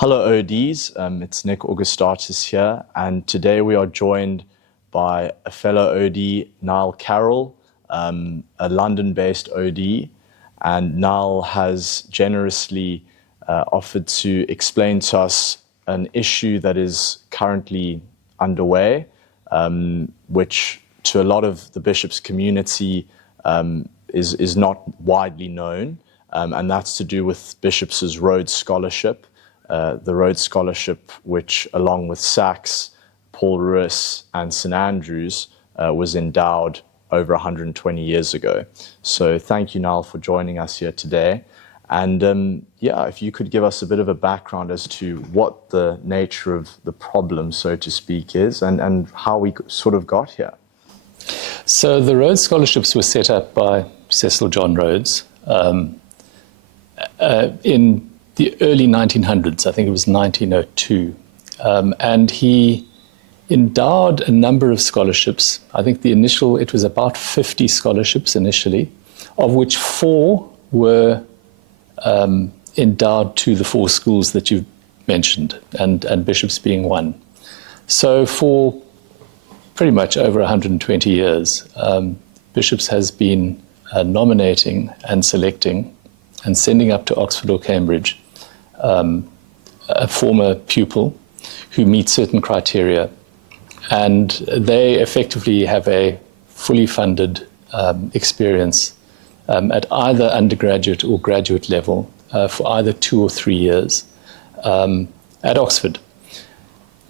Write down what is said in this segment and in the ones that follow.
Hello ODs, it's Nik Augoustatos here, and today we are joined by a fellow OD, Niall Carroll, a London-based OD, and Niall has generously offered to explain to us an issue that is currently underway, which to a lot of the Bishop's community is not widely known, and that's to do with Bishop's Rhodes Scholarship. The Rhodes Scholarship, which along with Sachs, Paul Roos and St Andrews was endowed over 120 years ago. So thank you, Niall, for joining us here today. And if you could give us a bit of a background as to what the nature of the problem, so to speak, is and how we sort of got here. So the Rhodes Scholarships were set up by Cecil John Rhodes in the early 1900s, I think it was 1902, and he endowed a number of scholarships. I think it was about 50 scholarships initially, of which 4 were endowed to the 4 schools that you've mentioned, and Bishop's being one. So for pretty much over 120 years, Bishop's has been nominating and selecting and sending up to Oxford or Cambridge a former pupil who meets certain criteria, and they effectively have a fully funded experience at either undergraduate or graduate level for either 2 or 3 years at Oxford.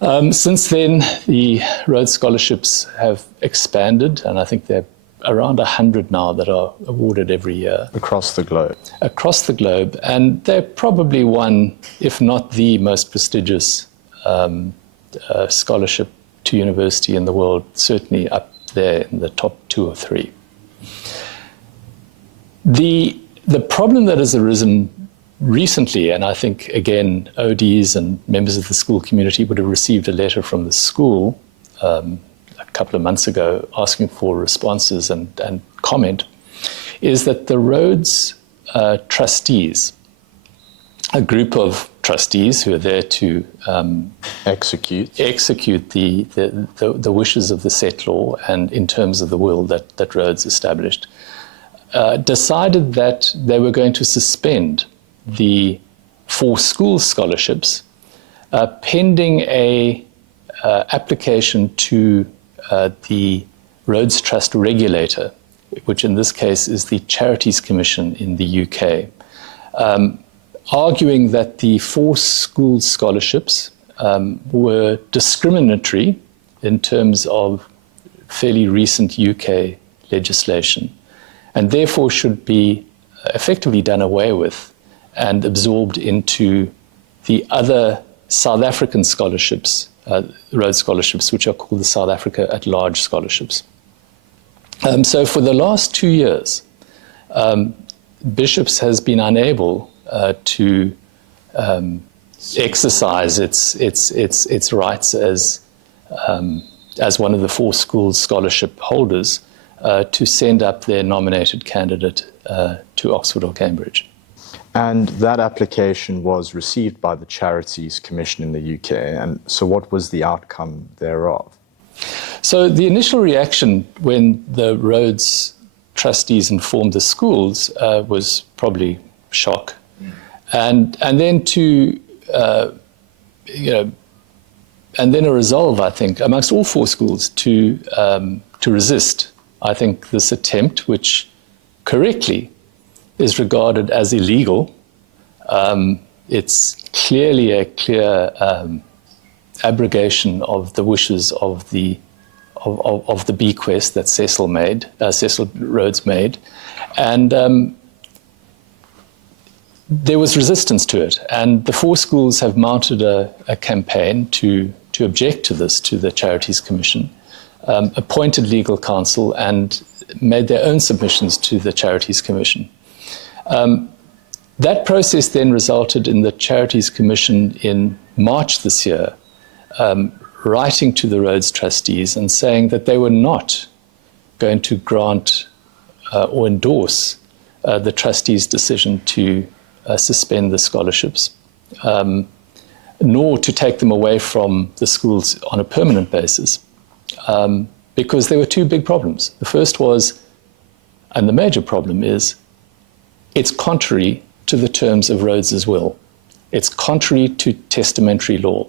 Since then, the Rhodes Scholarships have expanded, and I think they're around 100 now that are awarded every year. Across the globe. Across the globe, and they're probably one, if not the most prestigious scholarship to university in the world, certainly up there in the top 2 or 3. The problem that has arisen recently, and I think, again, ODs and members of the school community would have received a letter from the school a couple of months ago asking for responses and comment, is that the Rhodes Trustees, a group of trustees who are there to execute the wishes of the set law and in terms of the will that Rhodes established, decided that they were going to suspend the 4 school scholarships pending a application to the Rhodes Trust regulator, which in this case is the Charities Commission in the UK, arguing that the 4 school scholarships were discriminatory in terms of fairly recent UK legislation, and therefore should be effectively done away with and absorbed into the other South African scholarships, Rhodes Scholarships, which are called the South Africa at Large Scholarships. So for the last 2 years, Bishop's has been unable to exercise its rights as one of the 4 school scholarship holders to send up their nominated candidate to Oxford or Cambridge. And that application was received by the Charities Commission in the UK. And so what was the outcome thereof? So the initial reaction when the Rhodes trustees informed the schools was probably shock. And then and then a resolve, I think, amongst all 4 schools to resist, I think, this attempt, which correctly is regarded as illegal. It's clearly a clear abrogation of the wishes of the bequest that Cecil Rhodes made, and there was resistance to it. And the 4 schools have mounted a campaign to object to this to the Charities Commission, appointed legal counsel, and made their own submissions to the Charities Commission. That process then resulted in the Charities Commission in March this year writing to the Rhodes trustees and saying that they were not going to grant or endorse the trustees' decision to suspend the scholarships. nor to take them away from the schools on a permanent basis, because there were two big problems. The first was, and the major problem is, it's contrary to the terms of Rhodes's will. It's contrary to testamentary law.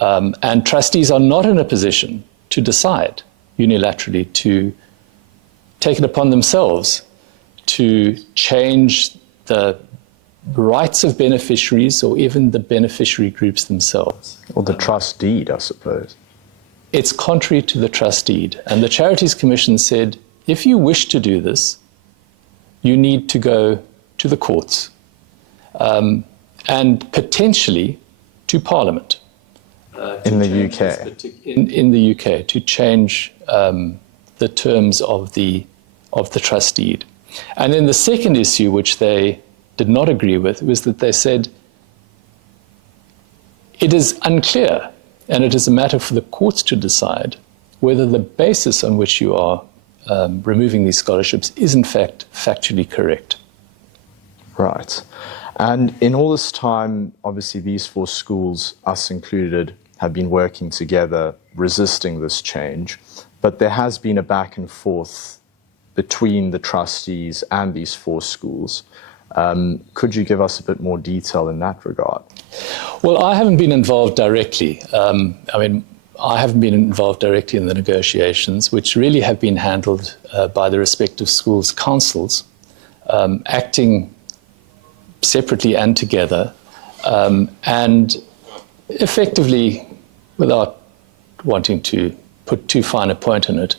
And trustees are not in a position to decide unilaterally to take it upon themselves to change the rights of beneficiaries or even the beneficiary groups themselves. Or the trust deed, I suppose. It's contrary to the trust deed. And the Charities Commission said, if you wish to do this, you need to go to the courts and potentially to Parliament. In the UK? In the UK, to change the terms of the trust deed. And then the second issue, which they did not agree with, was that they said it is unclear, and it is a matter for the courts to decide, whether the basis on which you are removing these scholarships is in fact factually correct. Right. And in all this time, obviously these four schools, us included, have been working together, resisting this change. But there has been a back and forth between the trustees and these four schools. Could you give us a bit more detail in that regard? Well, I haven't been involved directly. I haven't been involved directly in the negotiations, which really have been handled by the respective schools' councils, acting separately and together, and effectively, without wanting to put too fine a point on it,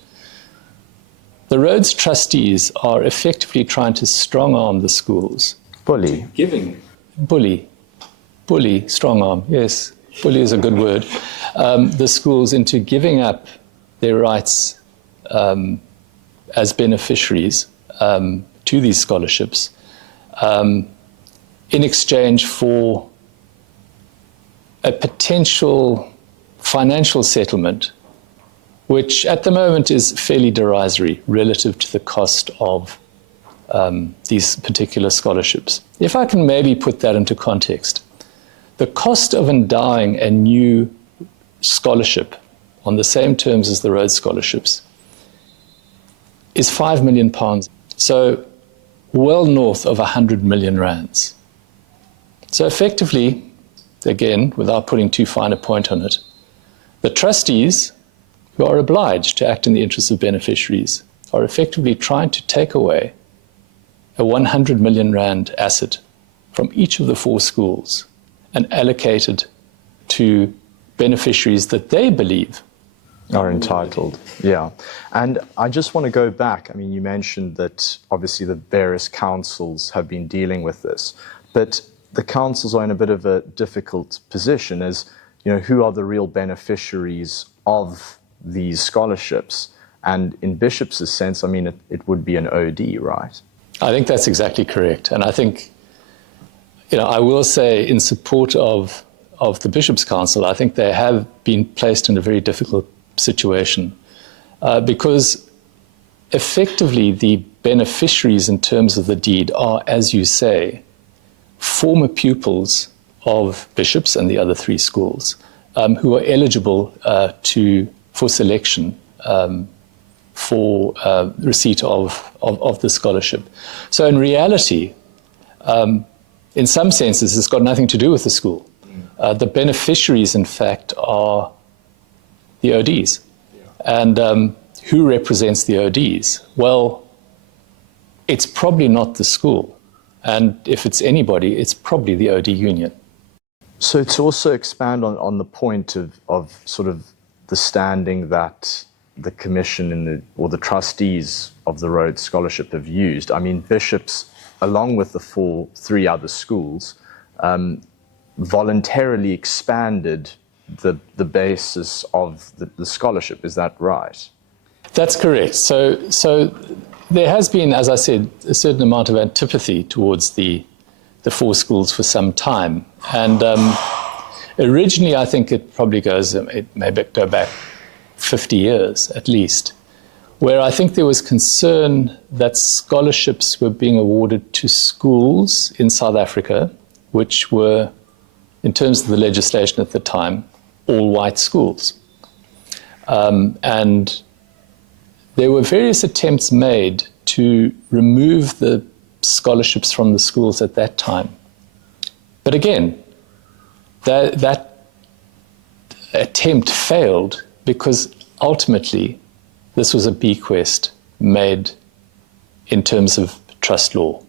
the Rhodes trustees are effectively trying to strong-arm the schools. Bully. Bully, strong-arm, yes, bully is a good word. The schools into giving up their rights as beneficiaries to these scholarships in exchange for a potential financial settlement, which at the moment is fairly derisory relative to the cost of these particular scholarships. If I can maybe put that into context, the cost of endowing a new scholarship on the same terms as the Rhodes scholarships is £5 million, so well north of 100 million rands. So effectively, again, without putting too fine a point on it, the trustees, who are obliged to act in the interests of beneficiaries, are effectively trying to take away a 100 million rand asset from each of the four schools and allocate it to beneficiaries that they believe are entitled. Yeah. And I just want to go back. I mean, you mentioned that obviously the various councils have been dealing with this, but the councils are in a bit of a difficult position as, you know, who are the real beneficiaries of these scholarships? And in Bishop's sense, I mean, it would be an OD, right? I think that's exactly correct. And I think, you know, I will say in support of the Bishop's Council, I think they have been placed in a very difficult situation because effectively the beneficiaries in terms of the deed are, as you say, former pupils of Bishop's and the other three schools who are eligible for selection for receipt of the scholarship. So in reality, in some senses, it's got nothing to do with the school. The beneficiaries, in fact, are the ODs. Yeah. And who represents the ODs? Well, it's probably not the school. And if it's anybody, it's probably the OD union. So to also expand on the point of sort of the standing that the commission or the trustees of the Rhodes Scholarship have used, I mean, Bishop's, along with the three other schools, voluntarily expanded the basis of the scholarship. Is that right? That's correct. So there has been, as I said, a certain amount of antipathy towards the four schools for some time. And originally, I think it probably it may go back 50 years at least, where I think there was concern that scholarships were being awarded to schools in South Africa, which were in terms of the legislation at the time, all white schools. And there were various attempts made to remove the scholarships from the schools at that time. But again, that attempt failed because ultimately this was a bequest made in terms of trust law.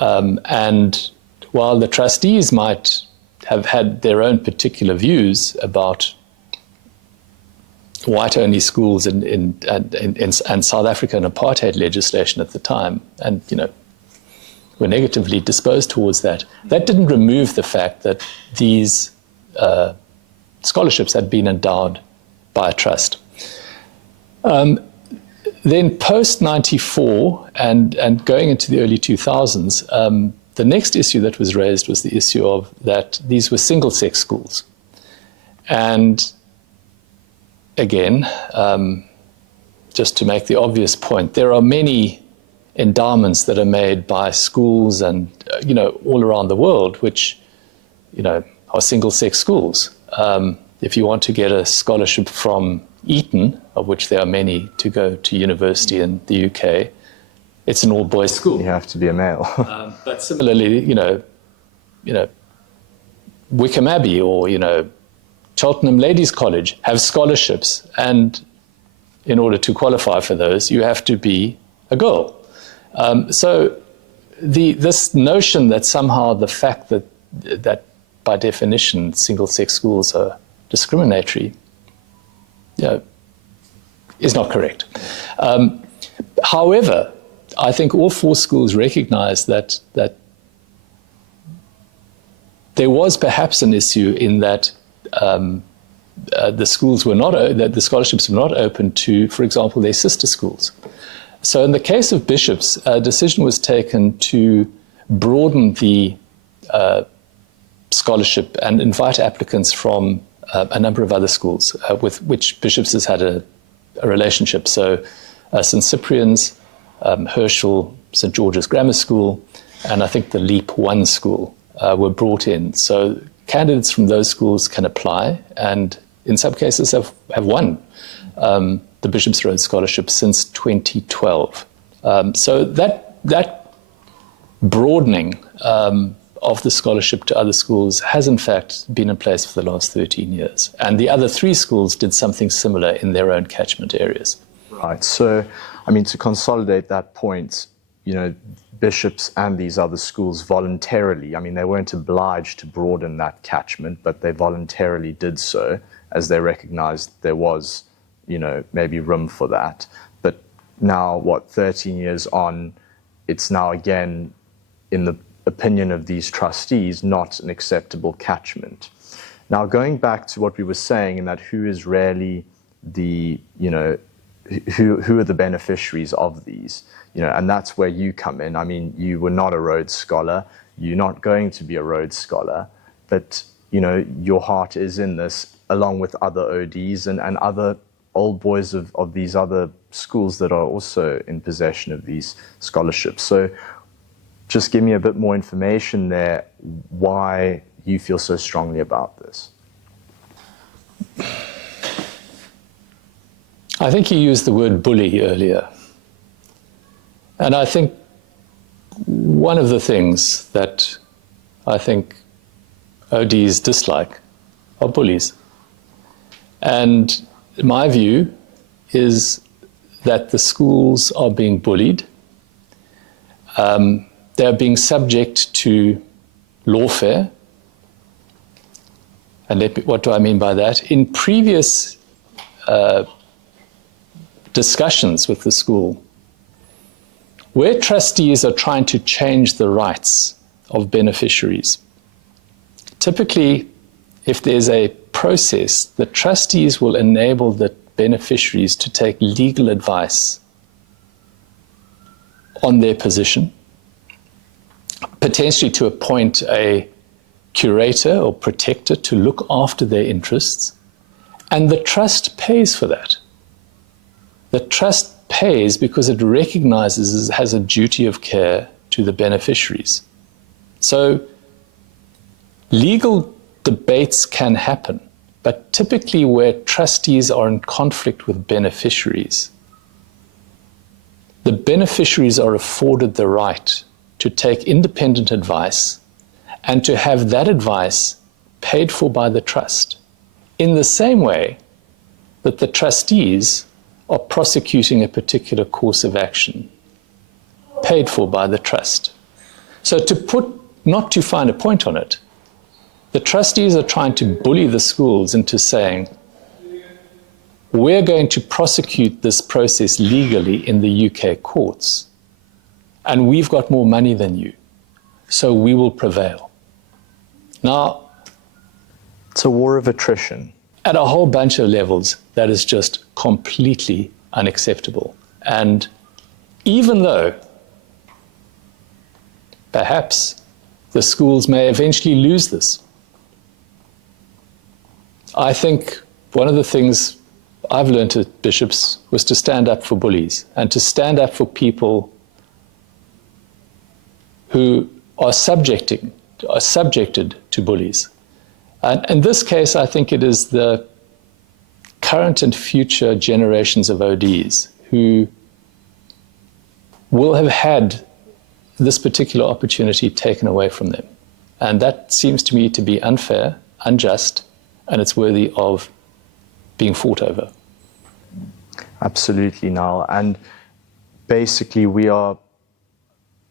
And while the trustees might have had their own particular views about white-only schools in South African apartheid legislation at the time, and were negatively disposed towards that, that didn't remove the fact that these scholarships had been endowed by a trust. Then post-94 and going into the early 2000s, the next issue that was raised was the issue of that these were single-sex schools. And again, just to make the obvious point, there are many endowments that are made by schools and all around the world, which are single-sex schools. If you want to get a scholarship from Eton, of which there are many, to go to university in the UK, it's an all-boys school. You have to be a male. But similarly, Wickham Abbey or Cheltenham Ladies College have scholarships, and in order to qualify for those, you have to be a girl. So this notion that somehow the fact that by definition single-sex schools are discriminatory, is not correct. However, I think all four schools recognize that there was perhaps an issue in that the schools were not, that the scholarships were not open to, for example, their sister schools. So in the case of Bishops, a decision was taken to broaden the scholarship and invite applicants from a number of other schools with which Bishops has had a relationship. So St. Cyprian's, Herschel, St. George's Grammar School, and I think the Leap 1 school were brought in. So candidates from those schools can apply, and in some cases have won the Bishop's Rhodes Scholarship since 2012. So that broadening of the scholarship to other schools has in fact been in place for the last 13 years. And the other three schools did something similar in their own catchment areas. Right. So, I mean, to consolidate that point, Bishops and these other schools voluntarily, I mean, they weren't obliged to broaden that catchment, but they voluntarily did so as they recognized there was, maybe room for that. But now, 13 years on, it's now again, in the opinion of these trustees, not an acceptable catchment. Now, going back to what we were saying, in that who is really the, who are the beneficiaries of these, and that's where you come in. I mean, you were not a Rhodes Scholar, you're not going to be a Rhodes Scholar, but, your heart is in this, along with other ODs and other old boys of these other schools that are also in possession of these scholarships. So just give me a bit more information there, why you feel so strongly about this. I think you used the word bully earlier. And I think one of the things that I think ODs dislike are bullies. And my view is that the schools are being bullied. They're being subject to lawfare. And what do I mean by that? In previous discussions with the school, where trustees are trying to change the rights of beneficiaries, typically, if there's a process, the trustees will enable the beneficiaries to take legal advice on their position, potentially to appoint a curator or protector to look after their interests, and the trust pays for that. The trust pays because it recognizes, has a duty of care to the beneficiaries. So legal debates can happen. But typically where trustees are in conflict with beneficiaries, the beneficiaries are afforded the right to take independent advice and to have that advice paid for by the trust, in the same way that the trustees are prosecuting a particular course of action paid for by the trust. So not to find a point on it, the trustees are trying to bully the schools into saying, we're going to prosecute this process legally in the UK courts, and we've got more money than you, so we will prevail. Now, it's a war of attrition. At a whole bunch of levels, that is just completely unacceptable. And even though perhaps the schools may eventually lose this, I think one of the things I've learned at Bishops was to stand up for bullies and to stand up for people who are subjected to bullies. And in this case, I think it is the current and future generations of ODs who will have had this particular opportunity taken away from them. And that seems to me to be unfair, unjust, and it's worthy of being fought over. Absolutely, Niall. And basically we are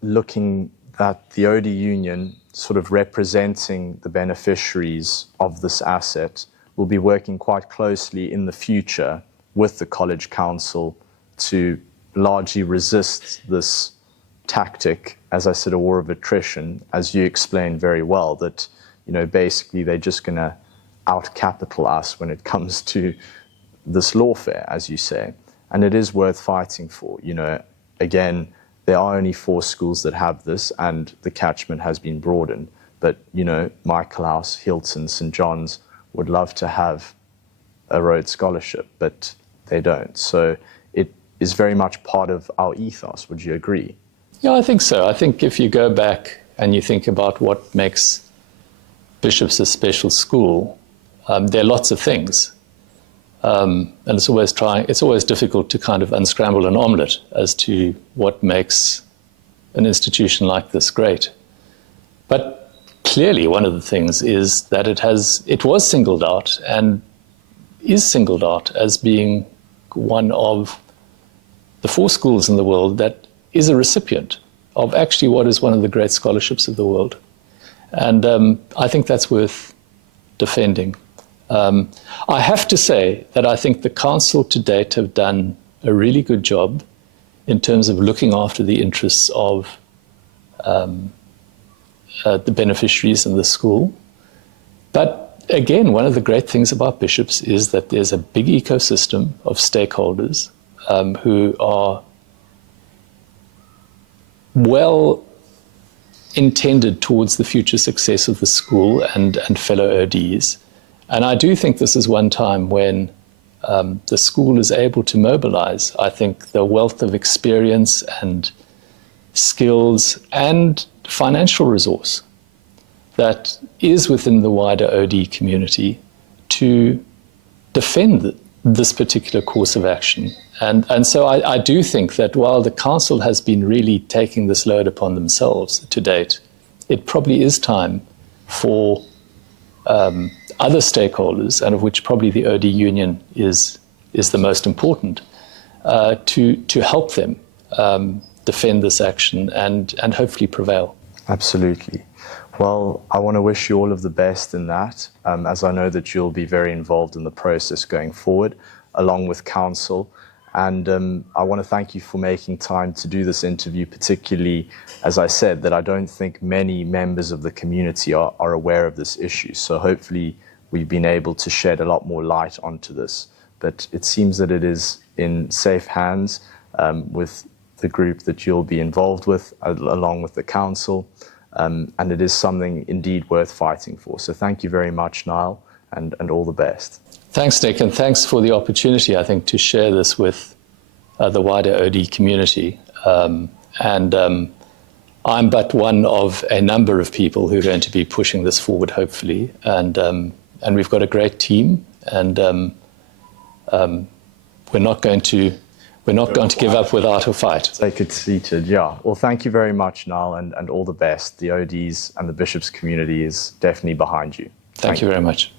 looking at the OD Union sort of representing the beneficiaries of this asset. Will be working quite closely in the future with the College Council to largely resist this tactic, as I said, a war of attrition, as you explained very well, that, basically they're just going to out-capital us when it comes to this lawfare, as you say. And it is worth fighting for. Again, there are only 4 schools that have this, and the catchment has been broadened. But, Michael House, Hilton, St. John's would love to have a Rhodes Scholarship, but they don't. So it is very much part of our ethos. Would you agree? Yeah, I think so. I think if you go back and you think about what makes Bishops a special school, there are lots of things. And it's always difficult to kind of unscramble an omelette as to what makes an institution like this great. But clearly one of the things is that it was singled out and is singled out as being one of the 4 schools in the world that is a recipient of actually what is one of the great scholarships of the world. And I think that's worth defending. I have to say that I think the council to date have done a really good job in terms of looking after the interests of the beneficiaries in the school. But again, one of the great things about Bishops is that there's a big ecosystem of stakeholders who are well intended towards the future success of the school and fellow ODs. And I do think this is one time when the school is able to mobilize, I think, the wealth of experience and skills and financial resource that is within the wider OD community to defend this particular course of action. And so I do think that while the council has been really taking this load upon themselves to date, it probably is time for other stakeholders, and of which probably the OD Union is the most important, to help them defend this action and hopefully prevail. Absolutely. Well, I want to wish you all of the best in that, as I know that you'll be very involved in the process going forward, along with council. And I want to thank you for making time to do this interview, particularly, as I said, that I don't think many members of the community are aware of this issue. So hopefully we've been able to shed a lot more light onto this. But it seems that it is in safe hands with the group that you'll be involved with, along with the council. And it is something indeed worth fighting for. So thank you very much, Niall, and all the best. Thanks, Nik, and thanks for the opportunity, I think, to share this with the wider OD community. And I'm but one of a number of people who are going to be pushing this forward, hopefully. And we've got a great team, and we're not going to give up without a fight. Take it seated, yeah. Well, thank you very much, Niall, and all the best. The ODs and the Bishops community is definitely behind you. Thank you very much.